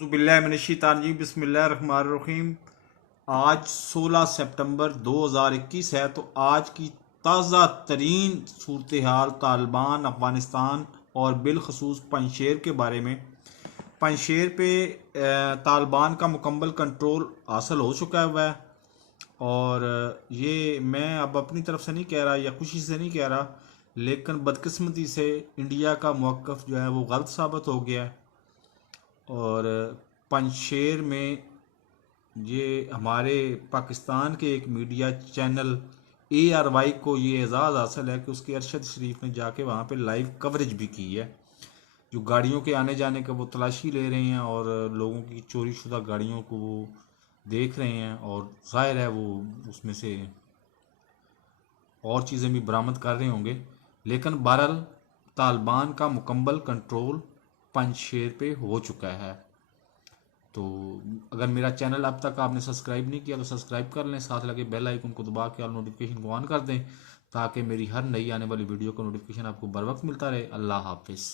बिस्मिल्लाहिर्रहमानिर्रहीम बिस्मिल्लाहिर्रहमानिर्रहीम। आज 16 सितंबर 2021 है। तो आज की ताज़ा तरीन सूरत हाल तालिबान अफ़गानिस्तान और बिलखसूस पंजशेर के बारे में। पंजशेर पे तालिबान का मुकम्मल कंट्रोल हासिल हो चुका हुआ है। और ये मैं अब अपनी तरफ से नहीं कह रहा या खुशी से नहीं कह रहा, लेकिन बदकिस्मती से इंडिया का मौक़िफ़ जो है वो गलत साबित हो गया है। और पंजशेर में ये हमारे पाकिस्तान के एक मीडिया चैनल ARY को ये एजाज़ हासिल है कि उसके अरशद शरीफ ने जाके वहाँ पे लाइव कवरेज भी की है। जो गाड़ियों के आने जाने का वो तलाशी ले रहे हैं और लोगों की चोरी शुदा गाड़ियों को वो देख रहे हैं, और ज़ाहिर है वो उसमें से और चीज़ें भी बरामद कर रहे होंगे। लेकिन बहरहाल तालिबान का मुकम्मल कंट्रोल पंजशेर पे हो चुका है। तो अगर मेरा चैनल अब तक आपने सब्सक्राइब नहीं किया तो सब्सक्राइब कर लें, साथ लगे बेल आइकन को दबा के ऑल नोटिफिकेशन को ऑन कर दें ताकि मेरी हर नई आने वाली वीडियो का नोटिफिकेशन आपको बर वक्त मिलता रहे। अल्लाह हाफिज़।